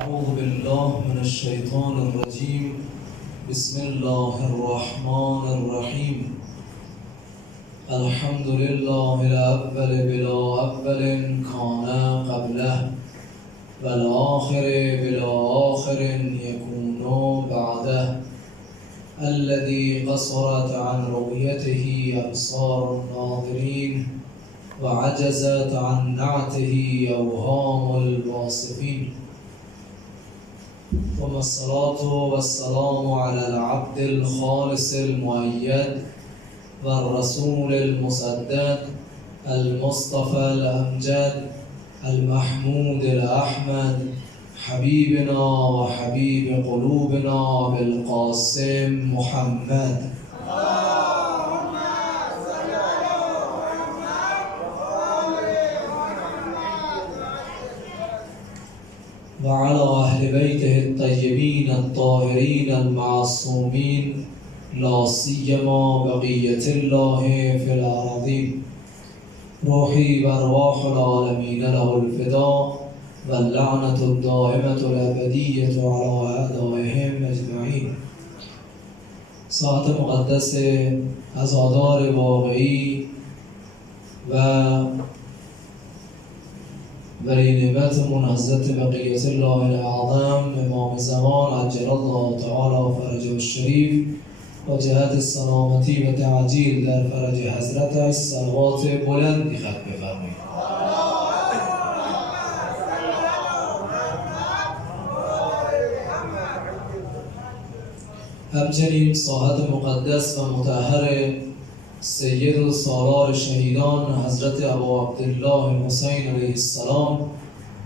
أعوذ بالله من الشيطان الرجيم. بسم الله الرحمن الرحيم. الحمد لله الأول بلا أول كان قبله، والآخر بلا آخر يكون بعده، الذي قصرت عن رؤيته أبصار الناظرين وعجزت عن نعته أوهام الواصفين. ثم الصلاة والسلام على العبد الخالص المؤيد والرسول المسدد المصطفى الأمجد المحمود الأحمد، حبيبنا وحبيب قلوبنا بالقاسم محمد. وعلى أهل بيته الطيبين الطاهرين المعصومين، لا سيما بقية الله في الأراضين. روحي وأرواح العالمين له الفداء، واللعنة الدائمة الأبدية على أعدائهم أجمعين. ساعت مقدس عزادار واقعی و ولی نعمتمون حضرت بقیت الله الاعظم امام زمان عجل الله تعالی فرجه الشریف و جهت سلامتی و تعجیل در فرج حضرتش صلوات بلندی ختم بفرمایید. همچنین ساحت مقدس و مطهر سید و سالار شهیدان حضرت ابا عبدالله حسین علیه السلام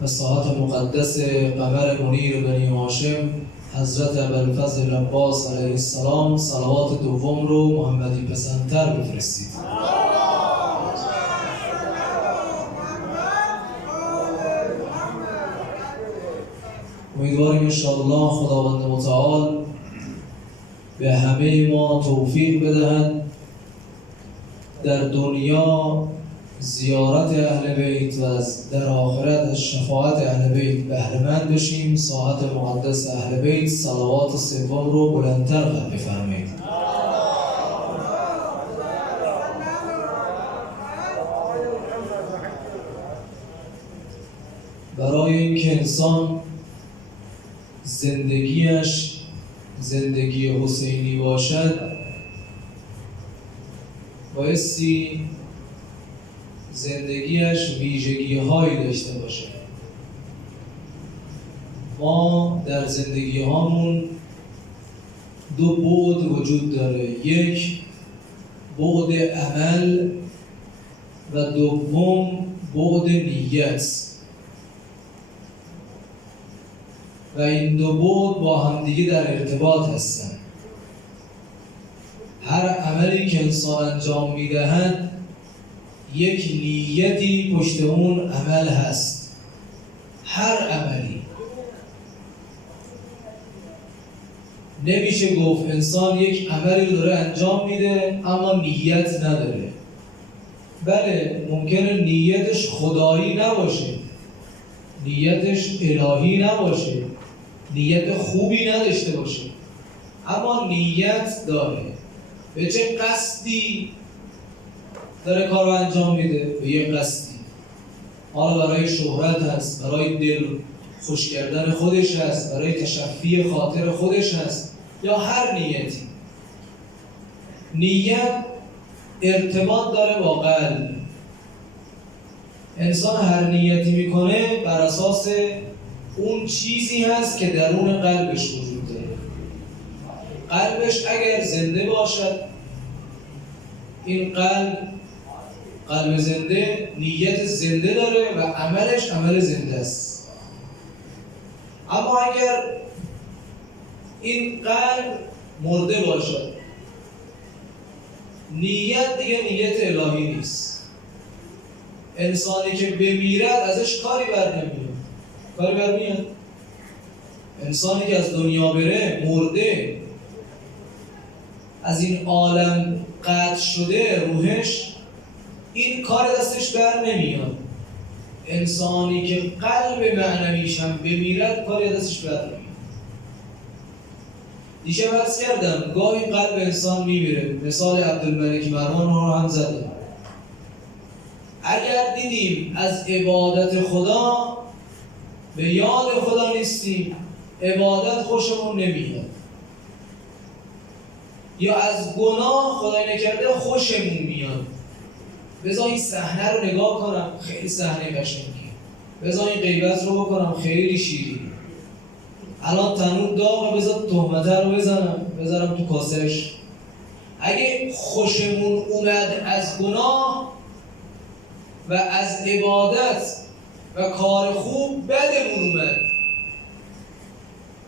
و ساحت مقدس قمر منیر بنی هاشم حضرت ابوالفضل عباس علیه السلام صلوات دوم رو محمدی پسندتر بفرستید. امیدواریم انشاءالله خداوند متعال به همه ما توفیق بدهد در دنیا زیارت اهل بیت و در آخرت از شفاعت اهل بیت بهره‌مند بشیم. ساحت مقدس اهل بیت صلوات سوم رو بلندتر ختم بفرمایید. برای اینکه انسان زندگیش زندگی حسینی باشد بایستی زندگیش ویژگی‌هایی داشته باشه. ما در زندگی هامون دو بعد وجود داره، یک بعد عمل و دوم بعد نیت، و این دو بعد با همدیگه در ارتباط هستن. هر عملی که انسان انجام میدهد یک نیتی پشت اون عمل هست. هر عملی نمیشه گفت انسان یک عملی رو داره انجام میده اما نیت نداره. بله، ممکنه نیتش خدایی نباشه، نیتش الهی نباشه، نیت خوبی نداشته باشه، اما نیت داره. به چه قصدی داره کار رو انجام میده؟ به یه قصدی. حالا برای شهرت هست، برای دل خوش کردن خودش هست، برای تشفی خاطر خودش هست، یا هر نیتی. نیت ارتباط داره با قلب. انسان هر نیتی میکنه بر اساس اون چیزی هست که درون قلبش وجود داره. قلبش اگر زنده باشد، این قلب زنده نیت زنده داره و عملش عمل زنده است. اما اگر این قلب مرده باشد، نیت دیگه نیت الهی نیست. انسانی که بمیرد ازش کاری بر نمیاد. کاری بر میاد؟ انسانی که از دنیا بره، مرده، از این عالم قطع شده روحش، این کار دستش بر نمیاد. انسانی که قلب معنویش هم بمیرد کاری دستش بر نمیاد. دیشب عرض کردم گاهی قلب انسان میمیره، مثال عبدالملک مروان رو هم زدم. اگر دیدیم از عبادت خدا به یاد خدا نیستیم، عبادت خوشمون نمیاد، یا از گناه خدای نکرده خوشمون میاد، بذار این صحنه رو نگاه کنم خیلی صحنه قشنگی، بذار این غیبت رو بکنم خیلی شیرین، الان تنور داغه بذار تهمته رو بذارم تو کاسهش. اگه خوشمون اومد از گناه و از عبادت و کار خوب بدمون اومد،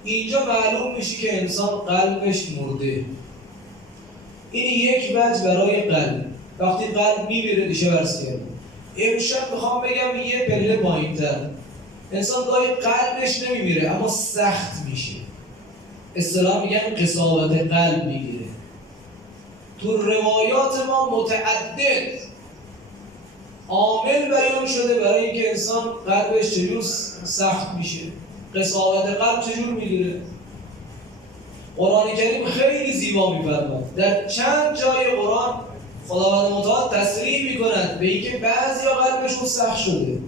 اینجا معلوم میشه که انسان قلبش مرده. این یک وجه برای قلب. وقتی قلب میمیره دیشه برس کردم. امشب میخوام بگم یه پله پایین‌تر. انسان گاهی قلبش نمیمیره اما سخت میشه. اصطلاح میگن قساوت قلب میگیره. تو روایات ما متعدد عامل بیان شده برای اینکه انسان قلبش چجور سخت میشه، قساوت قلب چجور میگیره. قرآن کریم خیلی زیبا میفرماید. در چند جای قرآن خداوند متعال تصریح میکند به اینکه بعضیا قلبشون سخت شده.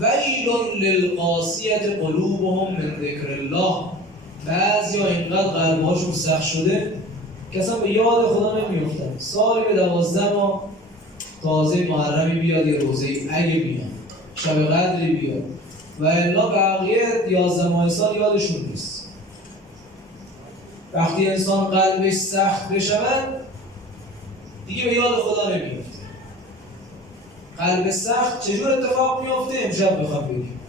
ویل للقاسیة قلوبهم من ذکر الله. بعضیا اینقدر قلبهاشون سخت شده که اصلا به یاد خدا نمیفتن. سالی به 12 ماه تازه محرمی بیاد یه روزه اگه بیان، شب قدری بیاد، و الا بقیه 11 ماه سال یادشون نیست. وقتی انسان قلبش سخت بشود دیگه به یاد خدا نمیفته. قلب سخت چجور اتفاق میفته؟ امشب بخوام بگیم.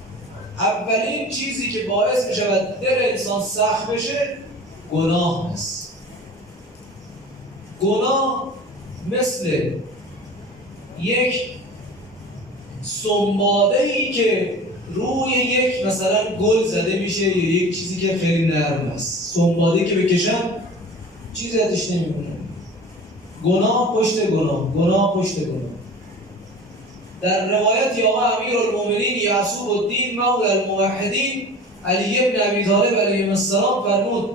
اولین چیزی که باعث میشود دل انسان سخت بشه گناه است. گناه مثل یک سنباده‌ای که روی یک مثلا گل زده میشه یا یک چیزی که خیلی نرم است. سنباده‌ای که بکشن چیزی ازش نمیمونه. گناه پشت گناه، گناه پشت گناه. در روایت یا امیرالمومنین یعصوب الدین مولا الموحدین علی بن ابی طالب علیه السلام فرمود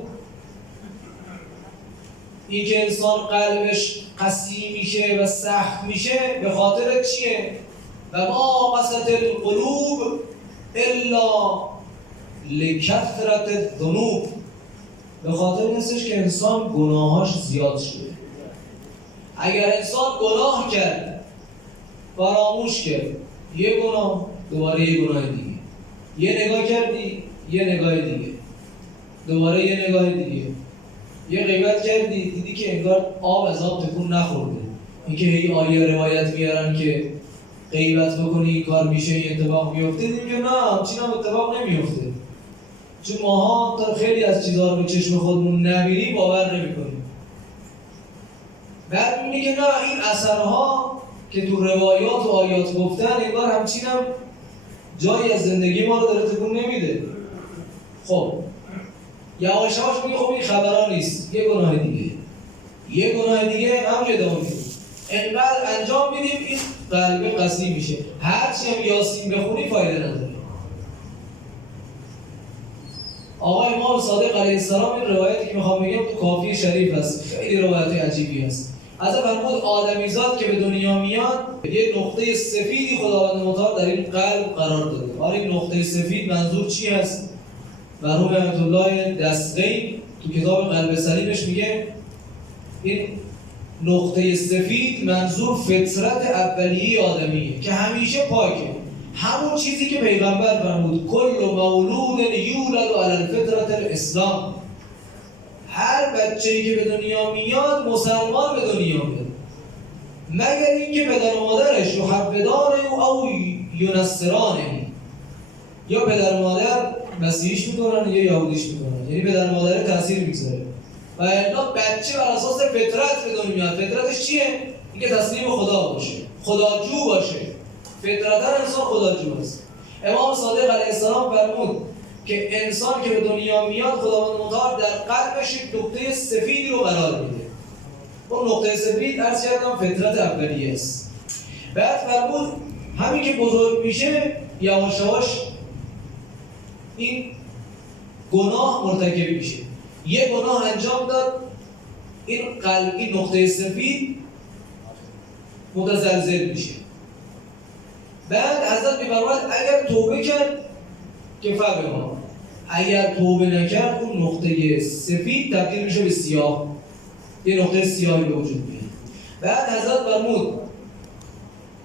این که انسان قلبش قسی میشه و سخت میشه به خاطر چیه؟ و ما قست القلوب الا لکثرت الذنوب. به خاطر نیستش که انسان گناهاش زیاد شده. اگر انسان گناه کرد، فراموش کرد، یه گناه دوباره یه گناه دیگه، یه نگاه کردی یه نگاه دیگه، دوباره یه نگاه دیگه، یه غیبت کردی دیدی که انگار آب از آب تکون نخورده. اینکه هی آیه روایت میارن که غیبت بکنی این کار میشه این اتفاق میفته، دیدیم که نه همچین هم اتفاق نمیفته. چون ماها تا خیلی از چیزها رو به چشم خودمون نبینیم باور نمیکنیم. بعد میبینی که نه این اثرها که تو روایات و آیات گفتن انگار همچین هم جایی از زندگی ما رو داره تکون نمیده. خب یواش یواش میگه خب این خبرها نیست، یه گناه دیگه، یه گناه دیگه هم ادامه میدیم. انقدر انجام میدیم این قلب قسی میشه. هرچی هم یاسین بخونی فایده نداره. آقای امام صادق علیه السلام این روایتی که میخوام بگم تو کافی شریف هست، خیلی روایت عجیبی هست. از فرمود آدمیزاد که به دنیا میاد یه نقطه سفیدی خداوند متعال در این قلب قرار داده. حالا این نقطه سفید منظور چی هست؟ مرحوم رحمت الله دستقی تو کتاب قلب سلیمش میگه این نقطه سفید منظور فطرت اولیه آدمیه که همیشه پاکه. همون چیزی که پیغمبر فرمود کل مولود یولد علی الفطرة الاسلام. هر بچه‌ای که به دنیا میاد مسلمان به دنیا میاد، مگر اینکه پدر و مادرش یحودانه او ینصرانه، یا پدر و مادر مسیحیش میکنن یا یهودیش میکنن، یعنی پدر و مادر تاثیر میگذاره. و الا بچه بر اساس فطرت به دنیا میاد. فطرتش چیه؟ اینکه تسلیم خدا باشه، خداجو باشه. فطرتا انسان خداجو است. امام صادق علیه السلام فرمود که انسان که به دنیا میاد خداوند متعال در قلبش نقطه سفیدی رو قرار میده. اون نقطه سفید عرض کردم فطرت اولیه است. بعد فرمود همین که بزرگ میشه یواش یواش این گناه مرتکب میشه. یه گناه انجام داد، این قلب، این نقطه سفید متزلزل میشه. بعد حضرت میفرماید اگر توبه کرد که فبها، اگر توبه نکرد اون نقطه سفید تبدیل میشه به سیاه، یه نقطه سیاهی به وجود میاد. بعد حضرت فرمود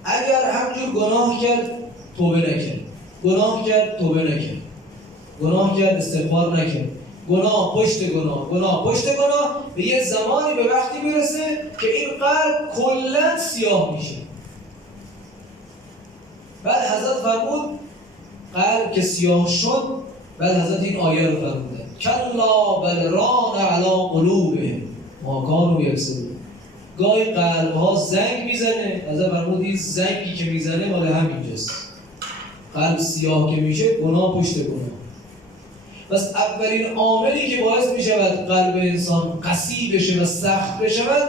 اگر همجور گناه کرد توبه نکرد، گناه کرد توبه نکرد، گناه کرد استغفار نکرد، گناه پشت گناه، گناه پشت گناه، به یه زمانی به وقتی میرسه که این قلب کلاً سیاه میشه. بعد حضرت فرمود قلب که سیاه شد، بعد حضرت این آیه رو فرمودن کلا بل ران علی قلوبهم ما کانوا یکسبون. گاهی قلب‌ها زنگ میزنه، حضرت فرمود این زنگی که میزنه مال همینجاست. قلب سیاه که میشه گناه پشت گناه. پس اولین عاملی که باعث میشود قلب انسان قسی بشه و سخت بشود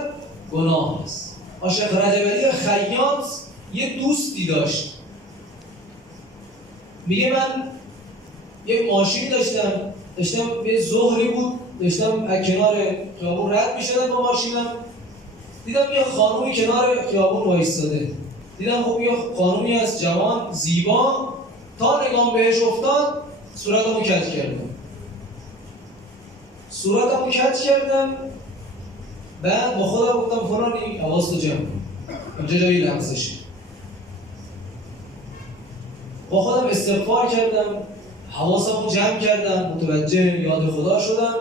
گناه است. شیخ رجب علی خیاط یه دوستی داشت، میگه من یک ماشین داشتم به ظهری بود، داشتم از کنار خیابون رد میشدم با ماشینم، دیدم یه خانومی کنار خیابون وایستاده. دیدم خب یه خانومی از جوان زیبا، تا نگام بهش افتاد صورتمو کج کردم. بعد با خودم گفتم فلانی حواستو جمع کن، اینجا جایی لمسشه. با خودم استغفار کردم، حواسمو جمع کردم، متوجه یاد خدا شدم.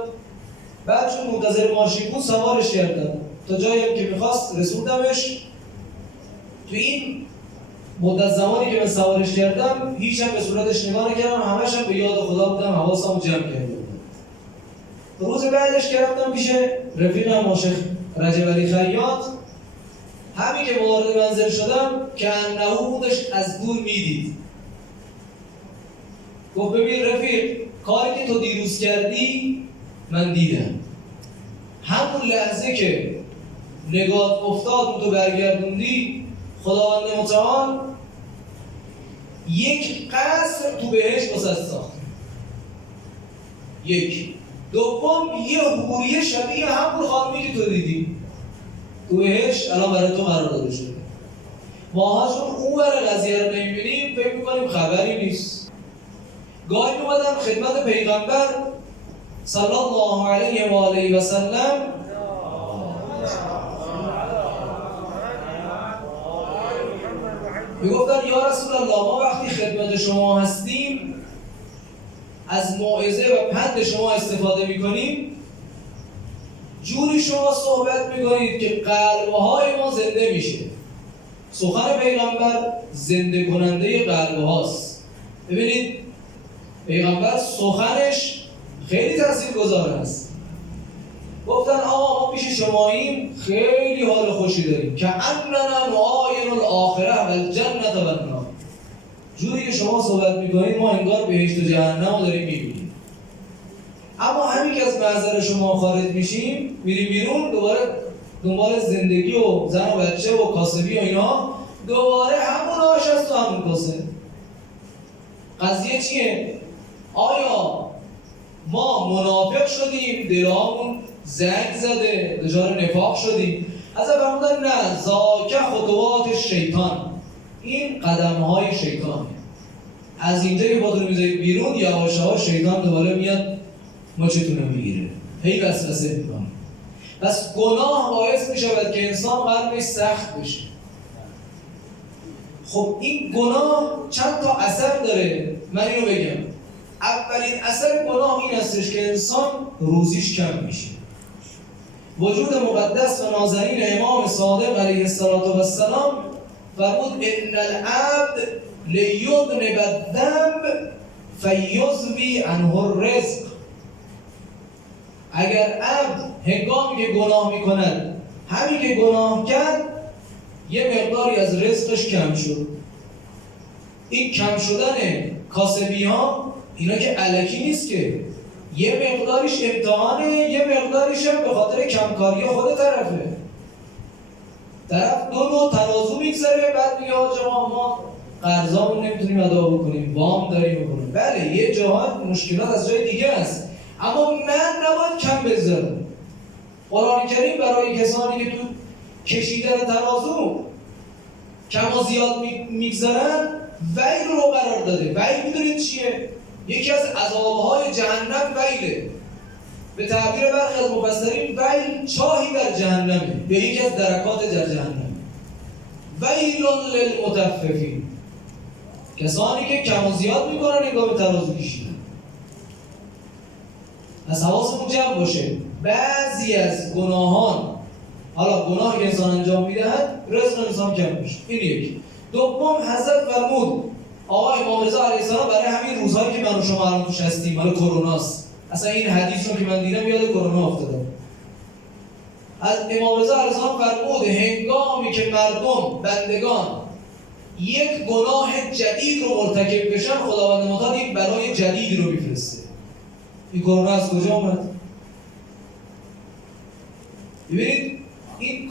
بعد چون منتظر ماشین بود سوارش کردم تا جایی که میخواست رسوندمش. تو این مدت زمانی که من سوارش کردم هیچ هم به صورتش نگاه نکردم، همش هم به یاد خدا بودم، حواسمو جمع کرده بودم. روز بعدش که رفتم پیش رفیقم شیخ رجب علی خیاط، همین که وارد منزل شدم که انه بودش از دور میدید. گفت ببین رفیق، کاری که تو دیروز کردی من دیدم. همون لحظه که نگات افتاد تو برگردوندی، خداوند متعال یک قصر تو بهشت واسه ساخت. یک دوم یه حوریه شبیه همون خانمی که تو دیدی تو بهشت الان برای تو قرار داده شده. ماها چون اون برای قضیه رو نمیبینیم فکر میکنیم خبری نیست. گاهی اومدم خدمت پیغمبر صلی الله علیه و آله و سلم، میگفتن یا رسول الله ما وقتی خدمت شما هستیم از موعظه و پند شما استفاده میکنیم، جوری شما صحبت میکنید که قلبهای ما زنده میشه. سخن پیغمبر زنده کننده قلبهاست. ببینید پیغمبر سخنش خیلی تاثیرگذار است. گفتن آقا ما پیش شماییم خیلی حال خوشی داریم که اننا نعاین الاخره و الجنة و النار. جوری که شما صحبت میکنید ما انگار بهشت و جهنم رو داریم میبینیم. اما همین که از محضر شما خارج میشیم میریم بیرون، دوباره دنبال زندگی و زن و بچه و کاسبی و اینا، دوباره همون آش هست و همون کاسه. قضیه چیه؟ آیا ما منافق شدیم، دلامون زنگ زده، دچار نفاق شدیم؟ از فرمودن نه، ذاک خطوات شیطان، این قدم‌های شیطانه. از اینجا که باتون میذارید بیرون یواش یواش شیطان دوباره میاد مچتون رو میگیره، هی وسوسه میکنه. پس گناه باعث میشود که انسان قلبش سخت بشه. خب این گناه چند تا اثر داره، من اینو بگم. اولین اثر گناه این هستش که انسان روزیش کم میشه. وجود مقدس و نازنین امام صادق علیه السلام فرمود ان العبد لیذنب الذنب فیذوی عنه الرزق. اگر عبد هنگامی که گناه میکند، همین که گناه کرد یه مقداری از رزقش کم شد. این کم شدن کاسبی ها اینا که الکی نیست که، یه مقداریش امتحانه، یه مقداریش هم به خاطر کمکاری خود طرف دو نوع ترازو میگذاره. بعد میگه آقا جماعه ما قرضامون نمیتونیم ادا بکنیم، وام داریم بکنیم. بله یه جاها مشکلات از جای دیگه است، اما من نباید کم بذارم. قرآن کریم برای کسانی که تو کشیدن ترازو کم و زیاد میگذارن ویل رو قرار داده. ویل میدونید چیه؟ یکی از عذابهای جهنم ویله. به تعبیر برخی از مفسرین ویل چاهی در جهنمه، به یکی از درکات در جهنم. ویل للمطففین، کسانی که کم و زیاد میکنن انگار به ترازو کشیدن. از حواسمون جمع باشه، بعضی از گناهان، حالا گناه که انسان انجام میدهد رزق انسان کم میشه، این یکی. دوم حضرت فرمود آقا امام رضا علیه السلام برای همین روزهایی که من و شما الان توش هستیم، مال کروناست. اصلا این حدیث رو که من دیدم یاد کرونا افتادم. از امام رضا علیه السلام فرمود هنگامی که مردم بندگان یک گناه جدید رو مرتکب بشن، خداوند متعال یک بلای جدید رو میفرسته. این کرونا از کجا اومد؟ ببینید این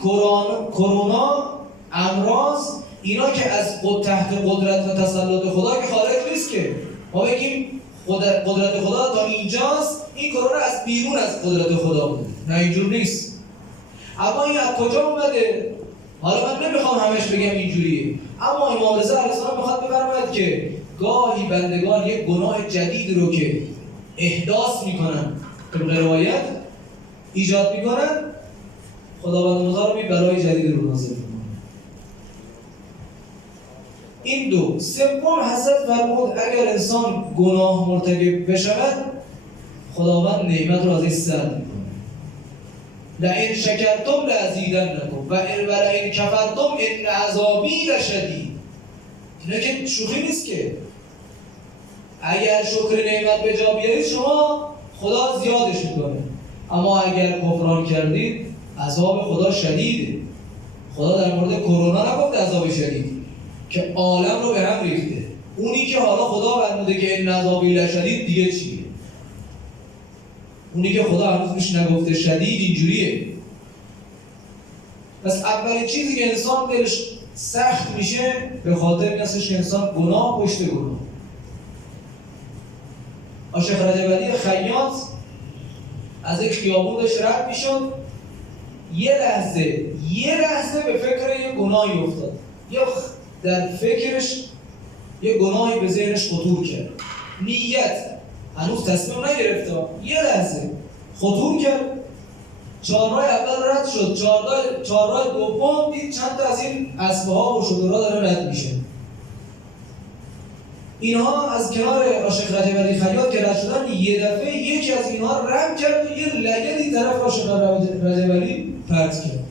کرونا امراض اینا که از تحت قدرت و تسلط خدا که خارج نیست، که ما بگیم قدرت خدا تا اینجاست، این کرونا از بیرون از قدرت خدا بوده. نه اینجور نیست. اما این از کجا اومده؟ حالا من نمیخوام همش بگم اینجوریه، اما امام رضا علیه السلام میخواد بفرماید که گاهی بندگان یک گناه جدید رو که احداث میکنن، طبق روایت ایجاد میکنن، خداوند متعال بلای جدید رو نازل میکنه. این دو. سوم حضرت فرمود اگر انسان گناه مرتکب بشود، خداوند نعمت رو ازش سلب میکنه. لئن شکرتم لازیدنکم و لئن کفرتم ان عذابی لشدید. اینا که شوخی نیست که. اگر شکر نعمت به جا بیارید شما، خدا زیادش میکنه، اما اگر کفران کردید عذاب خدا شدیده. خدا در مورد کرونا نگفت عذاب شدید که عالم رو به هم ریخته. اونی که حالا خدا فرموده که این عذابی لشدید دیگه چیه؟ اونی که خدا هنوز میش نگفته شدید اینجوریه. پس اولین چیزی که انسان دلش سخت میشه به خاطر این هستش که انسان گناه پشت گناه. شیخ رجب علی خیاط از یک خیابون داشت رد میشد، یه لحظه به فکر یه گناهی افتاد، یا در فکرش یه گناهی به ذهنش خطور کرد. نیت هنوز تصمیم نگرفت، یه لحظه خطور کرد. چهارراه اول رد شد، چهارراه دوم دید چند تا از این اسبه ها و شترها دارن رد میشه. اینها از کنار عاشق رجب علی خیاط که رد شدن، یه دفعه یکی از اینها رم کرد و یه لگدی طرف عاشق رجب علی پرت کرد.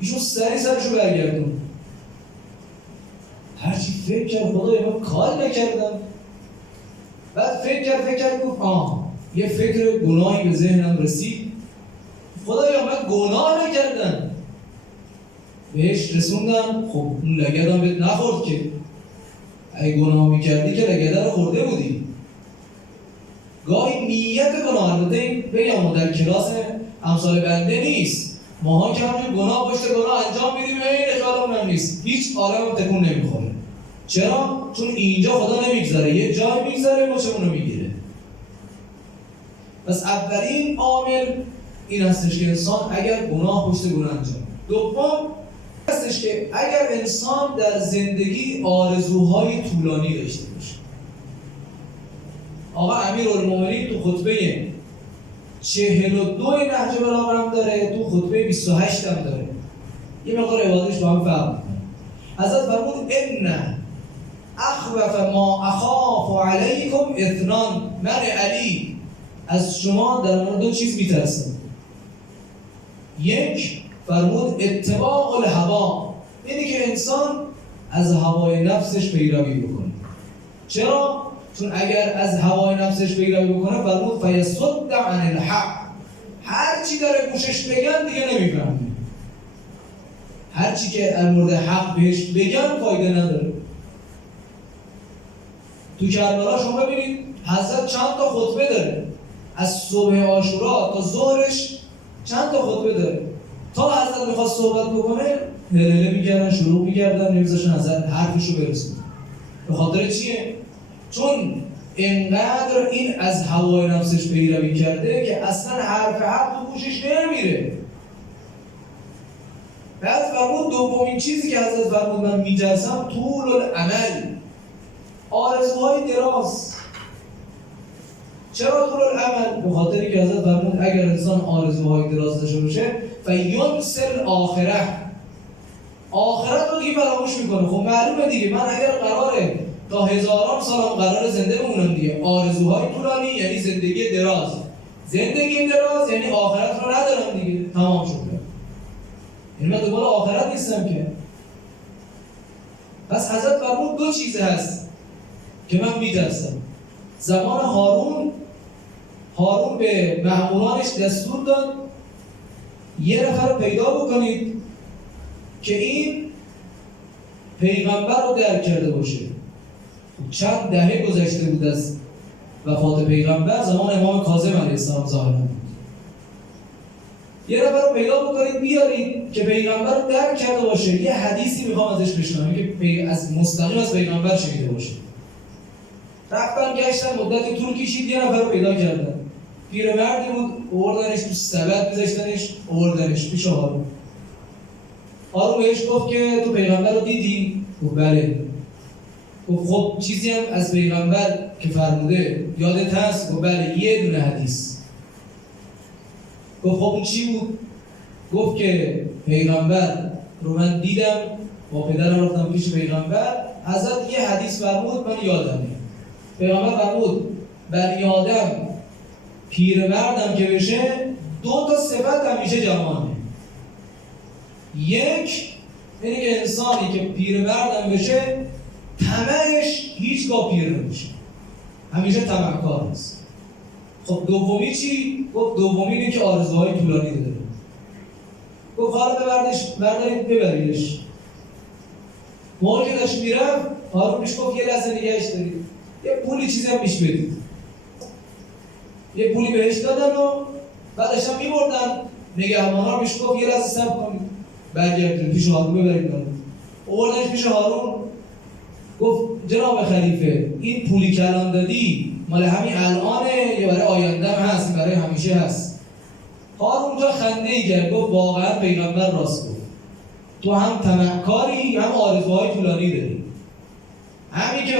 ایشون سرشو برگردون. هرچی فکر کرد خدای من کار نکردم. بعد فکر کرد گفت یه فکر گناهی به ذهنم رسید، خدایا من گناه نکردم. بهش رسوندم، خب اون لگدم بهت نخورد که. اگه گناه میکردی که لگده رو خورده بودی. گاهی نیت گناه، البته بگم در کلاس امثال بنده نیست، ماها که همچون گناه پشت گناه انجام میدیم، این خیالمون هم نیست، هیچ عالم تکون نمیخوره. چرا؟ چون اینجا خدا نمیگذاره، یه جای میگذاره مچمون رو میگیره. پس اولین عامل این هستش که انسان اگر گناه پشت گناه انجام. دوم هستش که اگر انسان در زندگی آرزوهای طولانی داشته باشه. آقا امیرالمومنین تو خطبه 42 نهج بلاغه هم داره، تو خطبه 28 هم داره. یه مقدار عبادتش با هم فرق میکنه. حضرت فرمود ان اخوف ما اخاف علیکم اثنان، من علی از شما در مورد دو چیز میترسم. یک، فرمود اتباع الهوا، اینی که انسان از هوای نفسش پیروی بکنه. چرا؟ چون اگر از هوای نفسش پیروی بکنه، فرمود فیصد عن الحق، هر چی داره گوشش بگن دیگه نمیفهمه، هر چی که در مورد حق بهش بگن فایده نداره. تو کربلا شما ببینید حضرت چند تا خطبه داره، از صبح عاشورا تا ظهرش چند تا خطبه داره. تا حضرت میخواد صحبت بکنه هلهله میکردن، شروع میکردن، نمیذاشتن از حرفشو برسون. به خاطر چیه؟ چون اینقدر این از هوای نفسش پیروی کرده که اصلا حرف تو گوشش نمیره. بعد فرمود دومین چیزی که حضرت فرمود من میترسم طول الامل، آرزوهای دراز. چرا طول الامل؟ به خاطری که حضرت فرمود اگر انسان آرزوهای دراز داشته باشه فینسل آخرت رو دیگه فراموش میکنه. خب معلومه دیگه، من اگر قراره تا هزاران سالم قرار زنده بمونم دیگه، آرزوهای طولانی یعنی زندگی دراز، زندگی دراز یعنی آخرت رو ندارم دیگه، تمام شد. یعنی من دنبال آخرت نیستم که. پس حضرت فرمود دو چیز هست که من میترسم. زمان هارون به مأمورانش دستور داد یه نفر رو پیدا بکنید که این پیغمبر رو درک کرده باشه. چند دهه گذشته بود از وفات پیغمبر، زمان امام کاظم علیه السلام ظاهرا بود. یه نفر رو پیدا بکنید بیارید که پیغمبر رو درک کرده باشه، یه حدیثی میخوام ازش بشنوم که از مستقیم از پیغمبر شنیده باشه. رفتن گشتن، مدتی طول کشید، یه نفر رو پیدا کردن. پیرمردی بود، آوردنش تو سبد میذاشتنش، آوردنش پیش هارون. هارون بهش گفت که تو پیغمبر رو دیدی؟ گفت بله. گفت خب چیزی هم از پیغمبر که فرموده یادت هست؟ گفت بله، یه دونه حدیث. گفت خب اون چی بود؟ گفت که پیغمبر رو من دیدم، با پدرم رفتم پیش پیغمبر، حضرت یه حدیث فرمود من یادمه. پیغمبر فرمود بنی آدم پیرمردم که بشه دو تا صفت همیشه جوانه. یک اینه که انسانی که پیرمردم بشه طمعش هیچگاه پیر نمیشه، همیشه طمعکار است. خب دومی چی؟ گفت دومی اینه که آرزوهای طولانی داره. گفت حالا بردارید ببریدش. موقعی که داشت میرم هارون بهش گفت یه لحظه نگهش دارید، یه پولی چیزی هم بهش بدید. یه پولی بهش دادن و بعدش هم میبردن نگهبانا بهش گفت یه لحظه صبر کنید برگردید پیش هارون ببرید. آوردنش پیش هارون، گفت جناب خلیفه این پولی که الان دادی مال همین الانه یا برای آینده هم هست؟ برای همیشه هست. هارون اونجا خنده ای کرد، گفت واقعا پیغمبر راست گفت، تو هم طمعکاری هم آرزوهای طولانی داری. همین که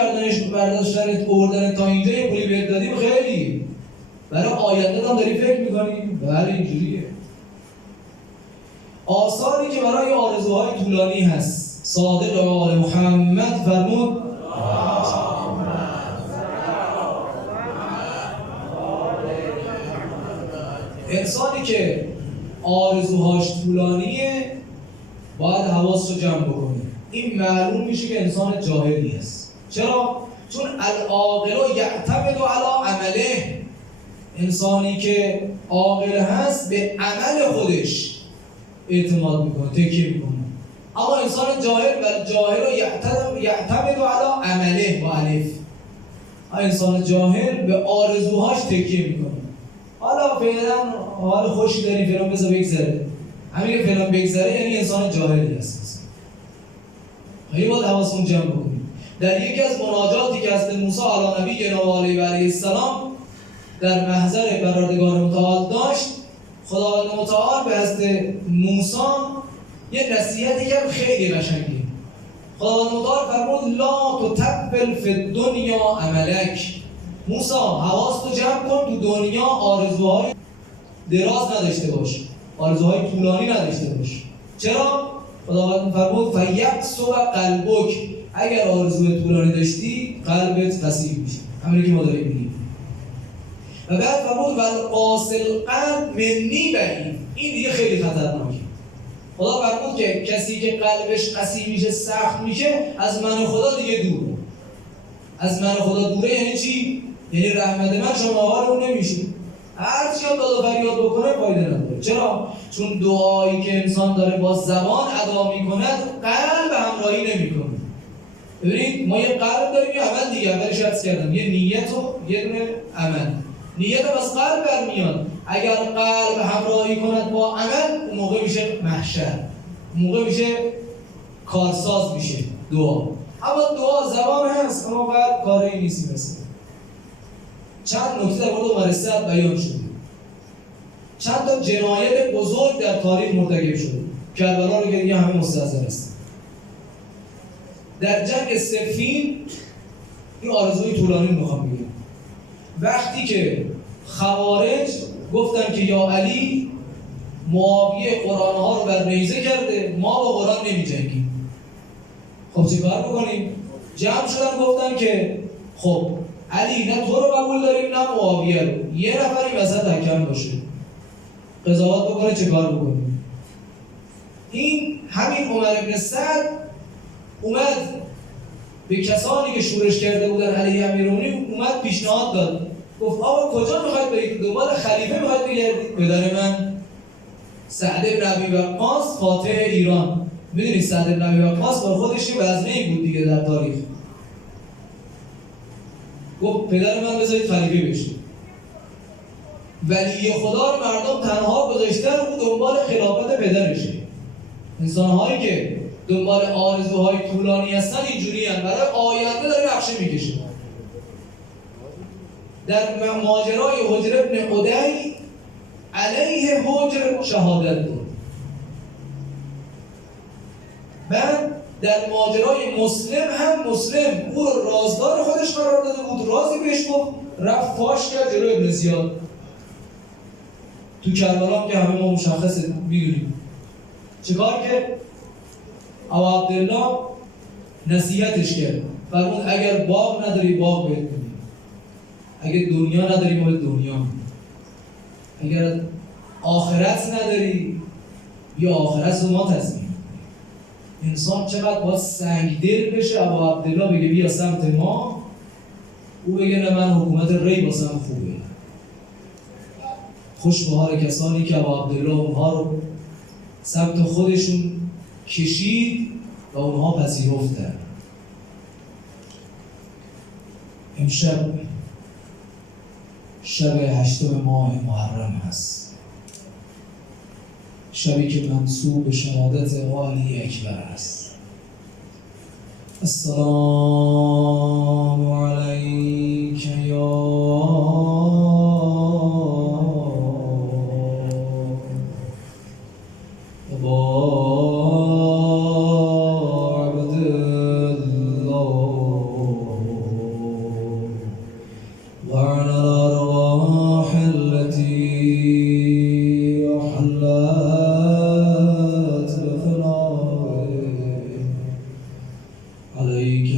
برداشتن آوردن تا اینجا یه پولی بهت دادیم خیلی، برای آینده هم داری فکر میکنی؟ بله اینجوریه. آثاری که برای آرزوهای طولانی هست. صادق آل محمد فرمود انسانی که آرزوهاش طولانیه باید حواس رو جمع بکنه. این معلوم میشه که انسان جاهلی است. چرا؟ چون العاقل یعتمد علی عمله. انسانی که عاقل هست به عمل خودش اعتماد میکنه، تکیه میکنه. اما انسان جاهل و جاهل یعتمد علی عمله با الف. انسان جاهل به آرزوهاش تکیه میکنه. حالا فعلا حال خوشی داری، فعلا بذار بگذره. همین که فعلا بگذره یعنی انسان جاهلی هست. خیلی باید حواسمون جمع بکنیم. در یکی از مناجاتی که حضرت موسی علی نبی و علیه السلام در محضر پروردگار متعال داشت، خداوند متعال به حضرت موسی یه نصیحتی کرد خیلی قشنگه. خداوند متعال فرمود لا تطول فی الدنیا عملک. موسی حواستو جمع کن، تو دنیا آرزوهای دراز نداشته باش، آرزوهای طولانی نداشته باش. چرا؟ خداوند فرمود فیقسو قلبک. اگر آرزوی طولانی داشتی قلبت قسیب میشه، همین که ما داریم میگیم. و بعد فرمود والقاسل قلب منی بعید. این دیگه خیلی خطرناکه. خدا فرمود که کسی که قلبش قسیب میشه، سخت میشه، از من خدا دیگه دوره. از من خدا دوره یعنی چی؟ یعنی رحمت من شما رو نمیشه. هر چی هم داد و فریاد بکنه فایده نداره. چرا؟ چون دعایی که انسان داره با زبان ادا میکند قلب همراهی نمیکنه. ببینید ما یه قلب داریم یه عمل دیگه. اولش عرض کردم یه نیت و یه دونه عمل. نیت هم از قلب برمیاد. اگر قلب همراهی کند با عمل اون موقع میشه محشر، اون موقع میشه کارساز میشه دعا. اما دعا زبان هست، اما قلب کاری نیستی. مثلا چند نکته در مورد عمر سعد بیان شده، چند تا جنایت بزرگ در تاریخ مرتکب شده. کربلا رو که دیگه همه مستحضر هستن. در جنگ صفین، این آرزوی طولانی میخوام بگم، وقتی که خوارج گفتن که یا علی معاویه قرآن ها رو بر نیزه کرده، ما با قرآن نمی جنگیم، خب چه کار بکنیم؟ جمع شدن گفتن که خب علی نه تو رو قبول داریم نه معاویه رو، یه نفری وسط حکم باشه قضاوت بکنه چه کار بکنیم. این همین عمر بن سعد اومد به کسانی که شورش کرده بودن علیه امیرالمومنین اومد پیشنهاد داد، گفت آقا کجا میخواید برید؟ دنبال خلیفه میخواید بگردید؟ پدر من سعد بن ابی وقاص فاتح ایران، میدونید سعد بن ابی وقاص بر خودش یه وزنه‌ای بود دیگه در تاریخ، گفت پدر من بذارید خلیفه بشه. ولی خدا رو مردم تنها گذاشتن و دنبال خلافت پدرشه. انسان‌هایی که دنبال آرزوهای طولانی هستن اینجوری هستن، برای آینده داره نقشه میکشه. در ماجرای حجر ابن عدی علیه حجر شهادت بود. بعد در ماجرای مسلم هم مسلم او رو رازدار خودش قرار داده بود، رازی بهش گفت، رفت فاش کرد جلوی ابن زیاد. تو کربلا که همه ما مشخصه میدونیم چیکار کرد؟ ابو عبدالله نصیحتش کرد، فرمود اگر باغ نداری باغ بهت میدیم، اگر دنیا نداری ما به دنیا میدیم، اگر آخرت نداری یا آخرت رو ما تضمین. انسان چقدر باید سنگدل بشه ابو عبدالله بگه بیا سمت ما، او بگه نه من حکومت ری باسم خوبه. خوش به حال کسانی که ابو عبدالله اونها رو سمت خودشون کشید و اونها پذیرفتن. امشب شب 8 ماه محرم هست، شبی که منسوب به شهادت علی اکبر است. السلام علیک یا عليك